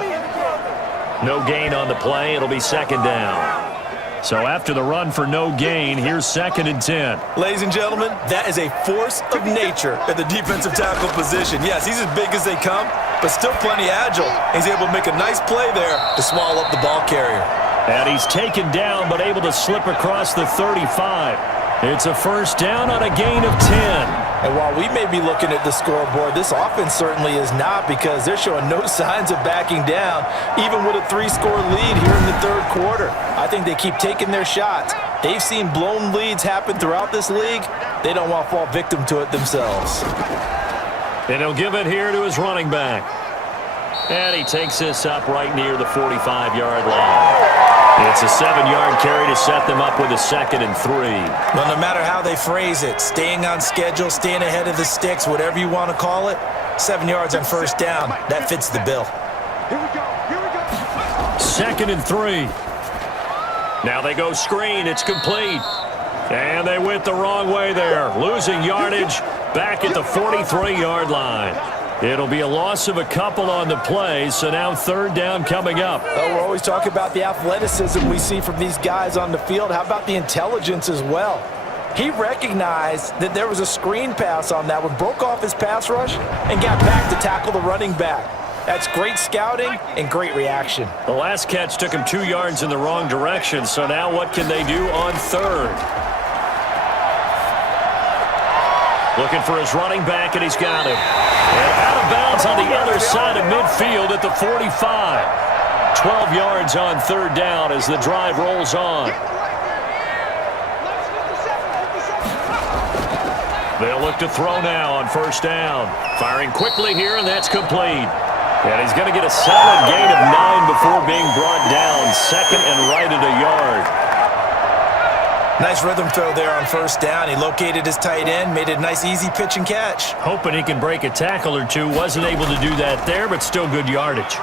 No gain on the play. It'll be 2nd down. So after the run for no gain, here's 2nd and 10. Ladies and gentlemen, that is a force of nature at the defensive tackle position. Yes, he's as big as they come, but still plenty agile. He's able to make a nice play there to swallow up the ball carrier. And he's taken down, but able to slip across the 35. It's a 1st down on a gain of 10. And while we may be looking at the scoreboard, this offense certainly is not because they're showing no signs of backing down, even with a 3-score lead here in the 3rd quarter. I think they keep taking their shots. They've seen blown leads happen throughout this league. They don't want to fall victim to it themselves. And he'll give it here to his running back. And he takes this up right near the 45-yard line. It's a 7-yard carry to set them up with a 2nd and 3. Well, no matter how they phrase it, staying on schedule, staying ahead of the sticks, whatever you want to call it, 7 yards on first down, that fits the bill. Here we go. 2nd and 3. Now they go screen. It's complete. And they went the wrong way there. Losing yardage back at the 43-yard line. It'll be a loss of a couple on the play, so now 3rd down coming up. We're always talking about the athleticism we see from these guys on the field. How about the intelligence as well? He recognized that there was a screen pass on that one, broke off his pass rush, and got back to tackle the running back. That's great scouting and great reaction. The last catch took him 2 yards in the wrong direction, so now what can they do on 3rd? Looking for his running back, and he's got him. And out of bounds on the other side of midfield at the 45. 12 yards on 3rd down as the drive rolls on. They'll look to throw now on 1st down. Firing quickly here, and that's complete. And he's going to get a solid gain of 9 before being brought down. 2nd and right at a yard. Nice rhythm throw there on 1st down. He located his tight end, made it a nice easy pitch and catch. Hoping he can break a tackle or two. Wasn't able to do that there, but still good yardage.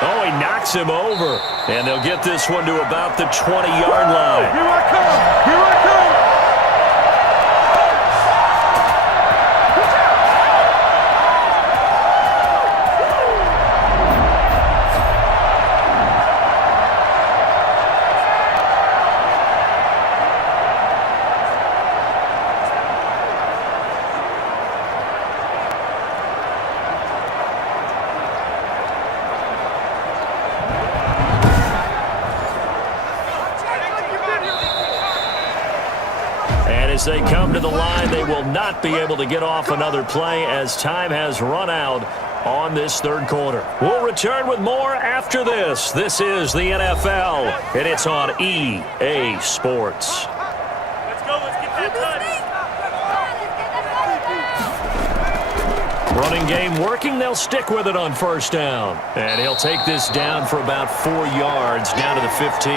Oh, he knocks him over. And they'll get this one to about the 20-yard line. Here I come. Here I come. As they come to the line, they will not be able to get off another play as time has run out on this 3rd quarter. We'll return with more after this. This is the NFL, and it's on EA Sports. Let's go. Let's get that done. Running game working. They'll stick with it on 1st down. And he'll take this down for about 4 yards down to the 15.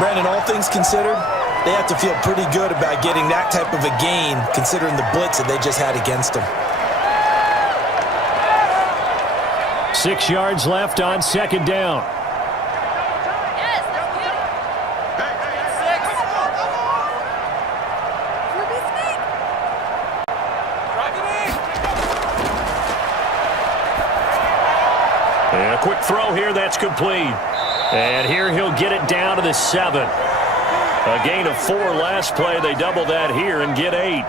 Brandon, all things considered, they have to feel pretty good about getting that type of a gain considering the blitz that they just had against them. 6 yards left on 2nd down. Yes, that's good. Ruby Snake. And a quick throw here, that's complete. And here he'll get it down to the 7. A gain of 4 last play. They double that here and get 8.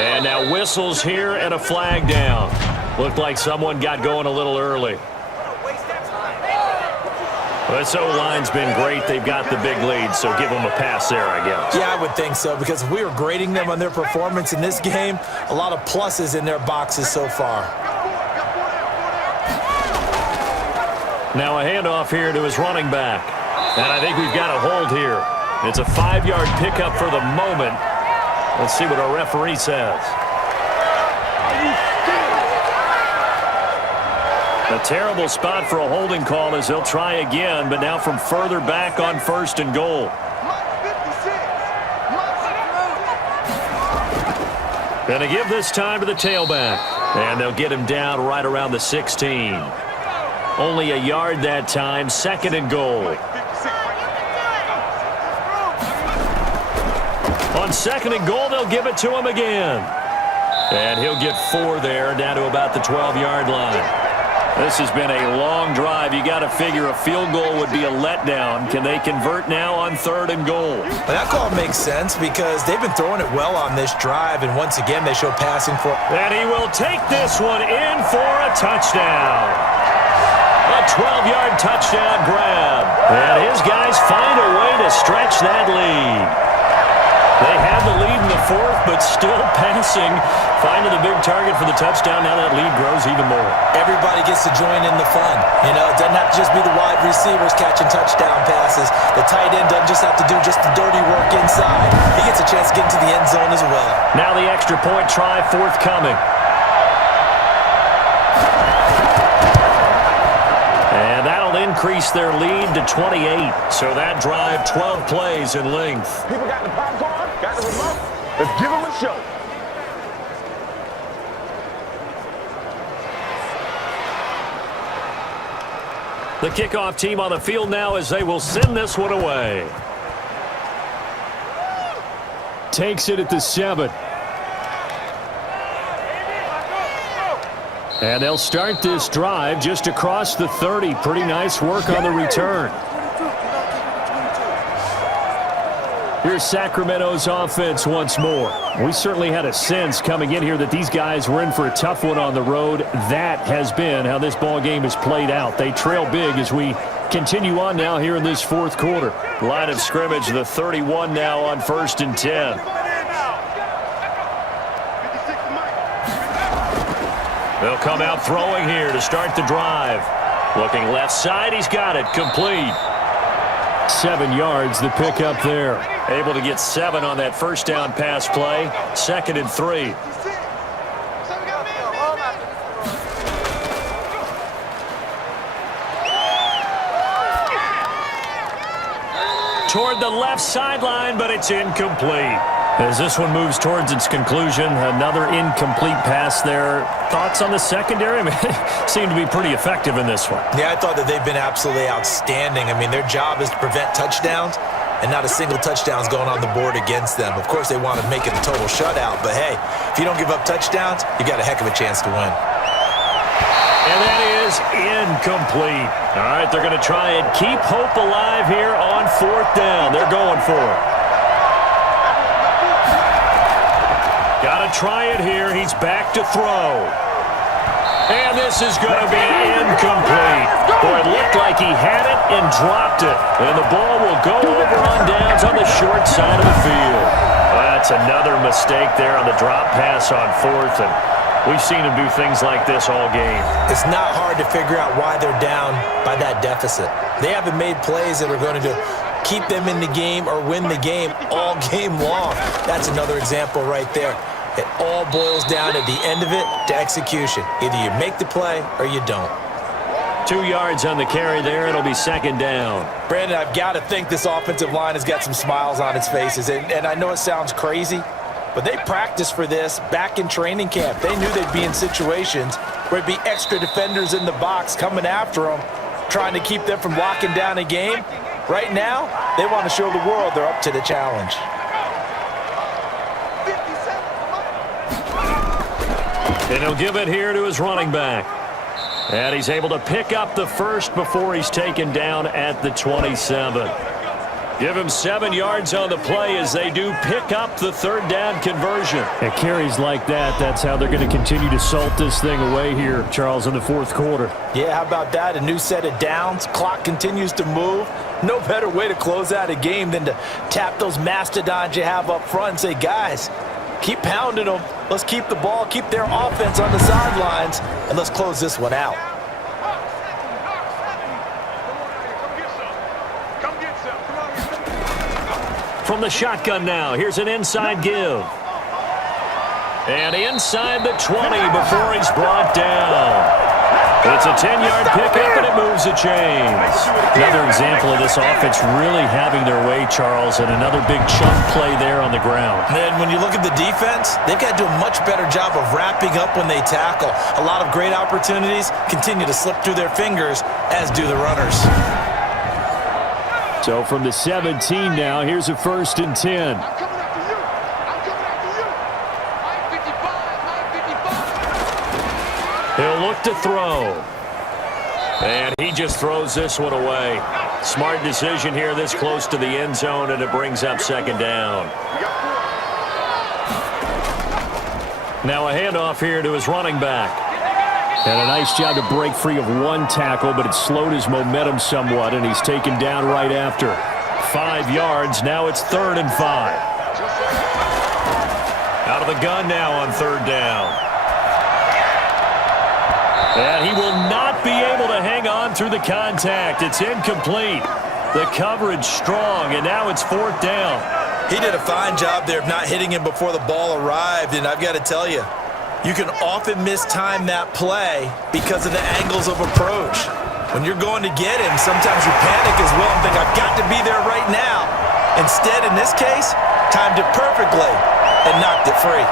And now whistles here and a flag down. Looked like someone got going a little early. This O-line's been great. They've got the big lead, so give them a pass there, I guess. Yeah, I would think so, because if we were grading them on their performance in this game, a lot of pluses in their boxes so far. Now a handoff here to his running back. And I think we've got a hold here. It's a 5-yard pickup for the moment. Let's see what our referee says. A terrible spot for a holding call as they'll try again, but now from further back on 1st and goal. Gonna give this time to the tailback. And they'll get him down right around the 16. Only a yard that time, 2nd and goal. On 2nd and goal, they'll give it to him again. And he'll get 4 there, down to about the 12-yard line. This has been a long drive. You got to figure a field goal would be a letdown. Can they convert now on 3rd and goal? Well, that call makes sense because they've been throwing it well on this drive, and once again, they show passing for. And he will take this one in for a touchdown. A 12-yard touchdown grab. And his guys find a way to stretch that lead. They had the lead in the 4th, but still passing. Finding the big target for the touchdown. Now that lead grows even more. Everybody gets to join in the fun. You know, it doesn't have to just be the wide receivers catching touchdown passes. The tight end doesn't just have to do just the dirty work inside. He gets a chance to get into the end zone as well. Now the extra point try forthcoming. And that'll increase their lead to 28. So that drive, 12 plays in length. People got the popcorn, got the remote. Let's give them a show. The kickoff team on the field now as they will send this one away. Takes it at the 7. And they'll start this drive just across the 30. Pretty nice work on the return. Here's Sacramento's offense once more. We certainly had a sense coming in here that these guys were in for a tough one on the road. That has been how this ball game has played out. They trail big as we continue on now here in this fourth quarter. Line of scrimmage, the 31 now on 1st and 10. They'll come out throwing here to start the drive. Looking left side, he's got it, complete. 7 yards, the pickup there. Able to get 7 on that first down pass play. 2nd and 3. Toward the left sideline, but it's incomplete. As this one moves towards its conclusion, another incomplete pass there. Thoughts on the secondary? I mean, they seem to be pretty effective in this one. Yeah, I thought that they've been absolutely outstanding. I mean, their job is to prevent touchdowns, and not a single touchdown's going on the board against them. Of course, they want to make it a total shutout, but hey, if you don't give up touchdowns, you got a heck of a chance to win. And that is incomplete. All right, they're going to try and keep hope alive here on 4th down. They're going for it. Got to try it here. He's back to throw. And this is going to be incomplete. Boy, it looked like he had it and dropped it. And the ball will go over on downs on the short side of the field. Well, that's another mistake there on the drop pass on 4th. And we've seen him do things like this all game. It's not hard to figure out why they're down by that deficit. They haven't made plays that are going to keep them in the game or win the game all game long. That's another example right there. It all boils down at the end of it to execution. Either you make the play or you don't. 2 yards on the carry there. It'll be 2nd down. Brandon, I've got to think this offensive line has got some smiles on its faces. And I know it sounds crazy, but they practiced for this back in training camp. They knew they'd be in situations where it'd be extra defenders in the box coming after them, trying to keep them from locking down a game. Right now, they want to show the world they're up to the challenge. And he'll give it here to his running back. And he's able to pick up the first before he's taken down at the 27. Give him 7 yards on the play as they do pick up the 3rd down conversion. At carries like that, that's how they're going to continue to salt this thing away here, Charles, in the 4th quarter. Yeah, how about that? A new set of downs. Clock continues to move. No better way to close out a game than to tap those mastodons you have up front and say, guys, keep pounding them. Let's keep the ball, keep their offense on the sidelines, and let's close this one out. From the shotgun now, here's an inside give. And inside the 20 before he's brought down. It's a 10-yard pickup, and it moves the chains. Another example of this offense really having their way, Charles, and another big chunk play there on the ground. And when you look at the defense, they've got to do a much better job of wrapping up when they tackle. A lot of great opportunities continue to slip through their fingers, as do the runners. So from the 17 now, here's a 1st and 10. He'll look to throw. And he just throws this one away. Smart decision here this close to the end zone, and it brings up 2nd down. Now a handoff here to his running back. And a nice job to break free of one tackle, but it slowed his momentum somewhat, and he's taken down right after. 5 yards. Now it's 3rd and 5. Out of the gun now on 3rd down. And he will not be able to hang on through the contact. It's incomplete. The coverage strong, and now it's 4th down. He did a fine job there of not hitting him before the ball arrived, and I've got to tell you, you can often mistime that play because of the angles of approach. When you're going to get him, sometimes you panic as well and think, I've got to be there right now. Instead, in this case, timed it perfectly and knocked it free.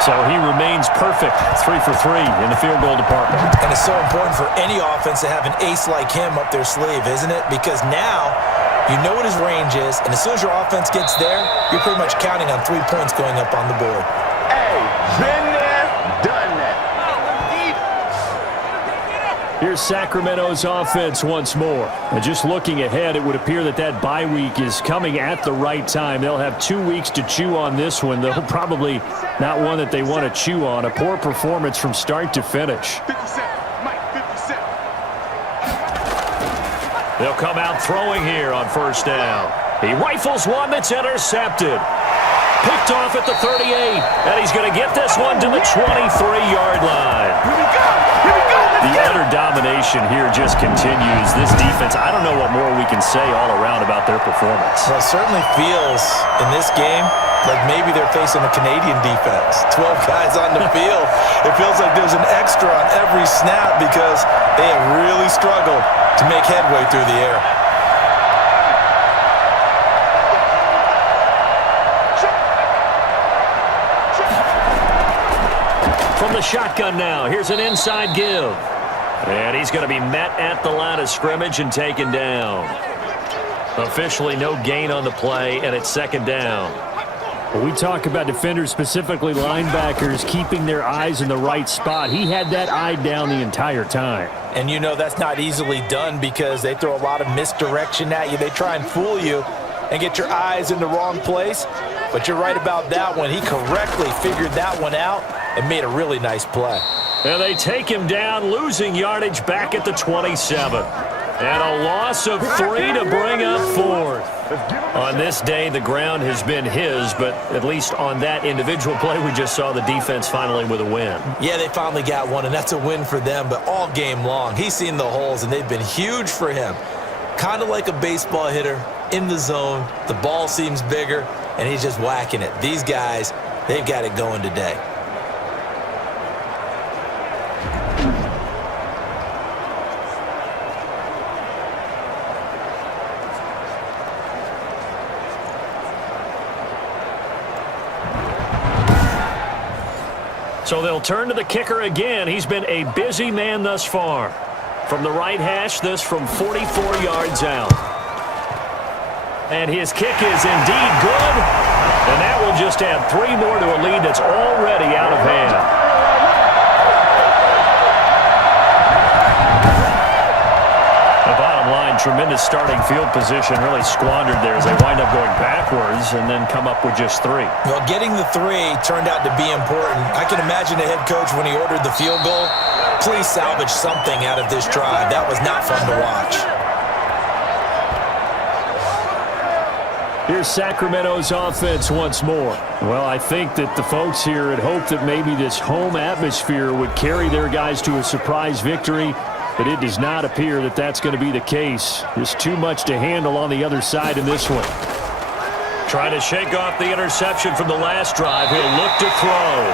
So he remains perfect, 3 for 3 in the field goal department. And it's so important for any offense to have an ace like him up their sleeve, isn't it? Because now you know what his range is, and as soon as your offense gets there, you're pretty much counting on 3 points going up on the board. Hey, been there, done that. Here's Sacramento's offense once more. And just looking ahead, it would appear that that bye week is coming at the right time. They'll have 2 weeks to chew on this one. They'll probably not one that they want to chew on. A poor performance from start to finish. 57, Mike, 57. They'll come out throwing here on first down. He rifles one that's intercepted. Picked off at the 38. And he's going to get this one to the 23-yard line. Here we go. Here we go. The utter domination here just continues. This defense, I don't know what more we can say all around about their performance. Well, it certainly feels in this game like maybe they're facing a Canadian defense. 12 guys on the field. It feels like there's an extra on every snap because they have really struggled to make headway through the air. From the shotgun now, here's an inside give. And he's going to be met at the line of scrimmage and taken down. Officially no gain on the play, and it's second down. When we talk about defenders, specifically linebackers, keeping their eyes in the right spot, he had that eye down the entire time. And you know that's not easily done because they throw a lot of misdirection at you. They try and fool you and get your eyes in the wrong place. But you're right about that one. He correctly figured that one out and made a really nice play. And they take him down, losing yardage back at the 27. And a loss of 3 to bring up 4th. On this day, the ground has been his, but at least on that individual play, we just saw the defense finally with a win. Yeah, they finally got one, and that's a win for them, but all game long, he's seen the holes, and they've been huge for him. Kind of like a baseball hitter in the zone. The ball seems bigger, and he's just whacking it. These guys, they've got it going today. So they'll turn to the kicker again. He's been a busy man thus far. From the right hash, this from 44 yards out. And his kick is indeed good. And that will just add 3 more to a lead that's already out of hand. The bottom line, tremendous starting field position, really squandered there as they wind up going backwards and then come up with just 3. Well, getting the 3 turned out to be important. I can imagine the head coach when he ordered the field goal, please salvage something out of this drive. That was not fun to watch. Here's Sacramento's offense once more. Well, I think that the folks here had hoped that maybe this home atmosphere would carry their guys to a surprise victory, but it does not appear that that's going to be the case. There's too much to handle on the other side in this one. Trying to shake off the interception from the last drive. He'll look to throw.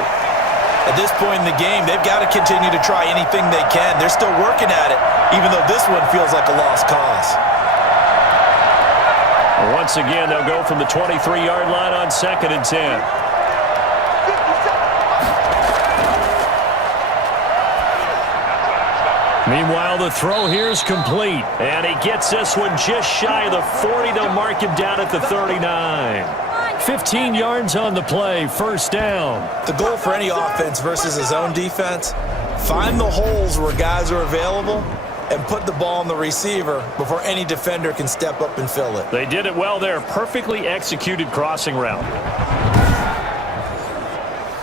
At this point in the game, they've got to continue to try anything they can. They're still working at it, even though this one feels like a lost cause. Once again, they'll go from the 23-yard line on 2nd and 10. Meanwhile, the throw here is complete. And he gets this one just shy of the 40. They'll mark him down at the 39. 15 yards on the play, first down. The goal for any offense versus his own defense, find the holes where guys are available and put the ball on the receiver before any defender can step up and fill it. They did it well there. Perfectly executed crossing route.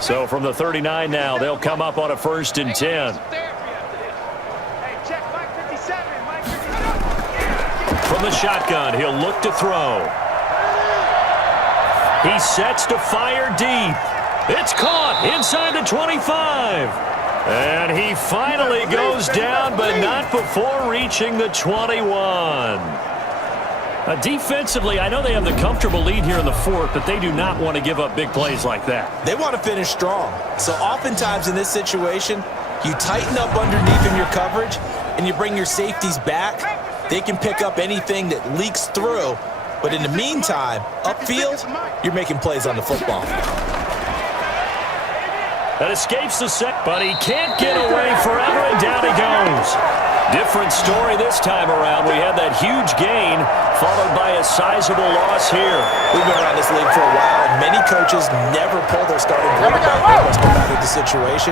So from the 39 now, they'll come up on a 1st and 10. From the shotgun, he'll look to throw. He sets to fire deep. It's caught inside the 25. And he finally goes down, but not before reaching the 21. Defensively, I know they have the comfortable lead here in the 4th, but they do not want to give up big plays like that. They want to finish strong. So oftentimes in this situation, You tighten up underneath in your coverage, and you bring your safeties back. They can pick up anything that leaks through. But in the meantime, upfield, you're making plays on the football. That escapes the set, but he can't get away forever, and down he goes. Different story this time around. We had that huge gain, followed by a sizable loss here. We've been around this league for a while, and many coaches never pull their starting quarterback no matter the situation.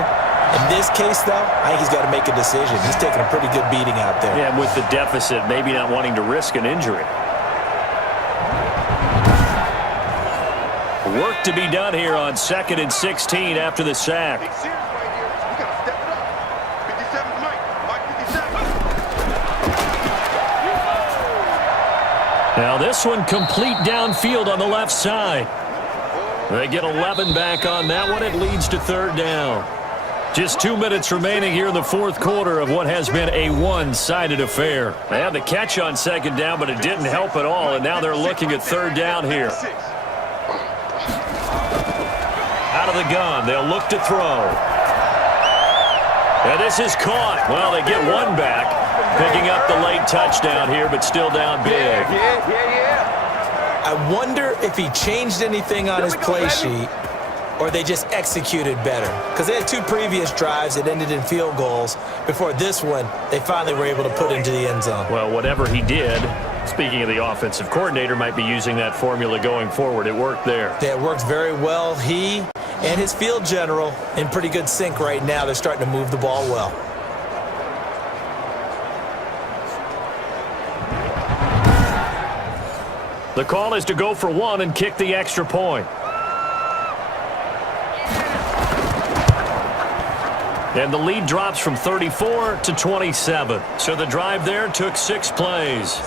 In this case, though, I think he's got to make a decision. He's taking a pretty good beating out there. Yeah, and with the deficit, maybe not wanting to risk an injury. Work to be done here on 2nd and 16 after the sack. Now this one complete downfield on the left side. They get 11 back on that one. It leads to 3rd down. Just 2 minutes remaining here in the 4th quarter of what has been a one-sided affair. They had the catch on 2nd down, but it didn't help at all, and now they're looking at 3rd down here. Out of the gun, they'll look to throw. And this is caught. Well, they get one back, picking up the late touchdown here, but still down big. I wonder if he changed anything on his play sheet, or they just executed better. Because they had 2 previous drives that ended in field goals. Before this one, they finally were able to put into the end zone. Well, whatever he did, speaking of the offensive coordinator, might be using that formula going forward. It worked there. It worked very well. He and his field general in pretty good sync right now. They're starting to move the ball well. The call is to go for 1 and kick the extra point. And the lead drops from 34 to 27. So the drive there took 6 plays.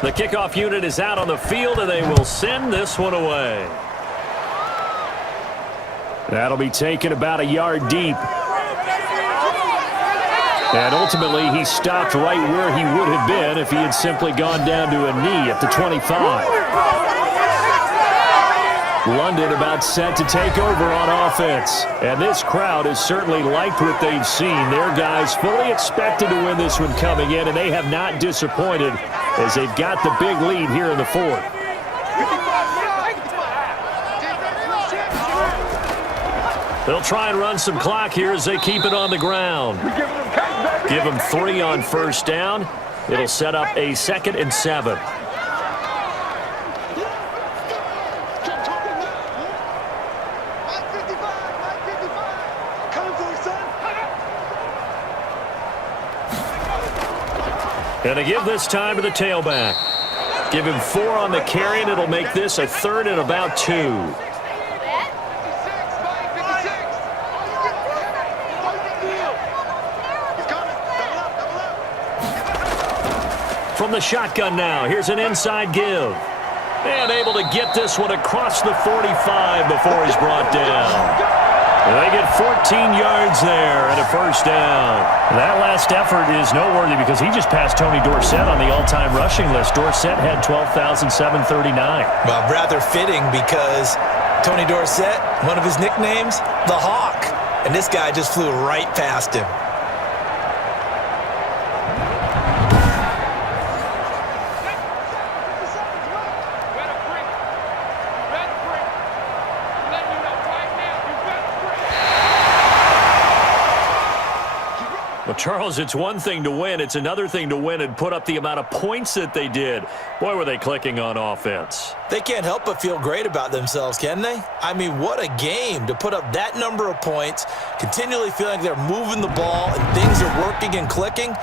The kickoff unit is out on the field, and they will send this one away. That'll be taken about a yard deep. And ultimately, he stopped right where he would have been if he had simply gone down to a knee at the 25. London about set to take over on offense. And this crowd has certainly liked what they've seen. Their guys fully expected to win this one coming in, and they have not disappointed as they've got the big lead here in the 4th. They'll try and run some clock here as they keep it on the ground. Give them 3 on 1st down. It'll set up a 2nd and 7. And to give this time to the tailback. Give him 4 on the carry, and it'll make this a 3rd and about 2. From the shotgun now, here's an inside give. And able to get this one across the 45 before he's brought down. And they get 14 yards there and a 1st down. That last effort is noteworthy because he just passed Tony Dorsett on the all-time rushing list. Dorsett had 12,739. Well, rather fitting because Tony Dorsett, one of his nicknames, the Hawk. And this guy just flew right past him. Well, Charles, it's one thing to win. It's another thing to win and put up the amount of points that they did. Boy, were they clicking on offense. They can't help but feel great about themselves, can they? I mean, what a game to put up that number of points, continually feeling like they're moving the ball and things are working and clicking.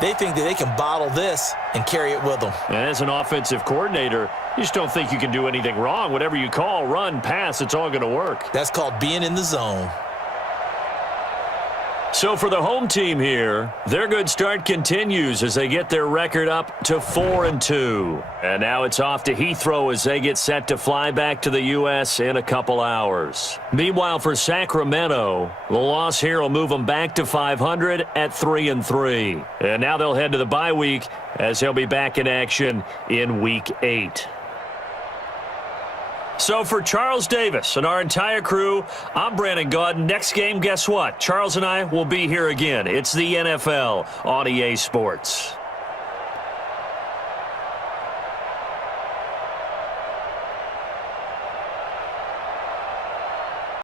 They think that they can bottle this and carry it with them. And as an offensive coordinator, you just don't think you can do anything wrong. Whatever you call, run, pass, it's all going to work. That's called being in the zone. So for the home team here, their good start continues as they get their record up to 4-2. And now it's off to Heathrow as they get set to fly back to the U.S. in a couple hours. Meanwhile, for Sacramento, the loss here will move them back to 500 at 3-3. And now they'll head to the bye week as they'll be back in action in Week 8. So for Charles Davis and our entire crew, I'm Brandon Gaudin. Next game, guess what? Charles and I will be here again. It's the NFL on EA Sports.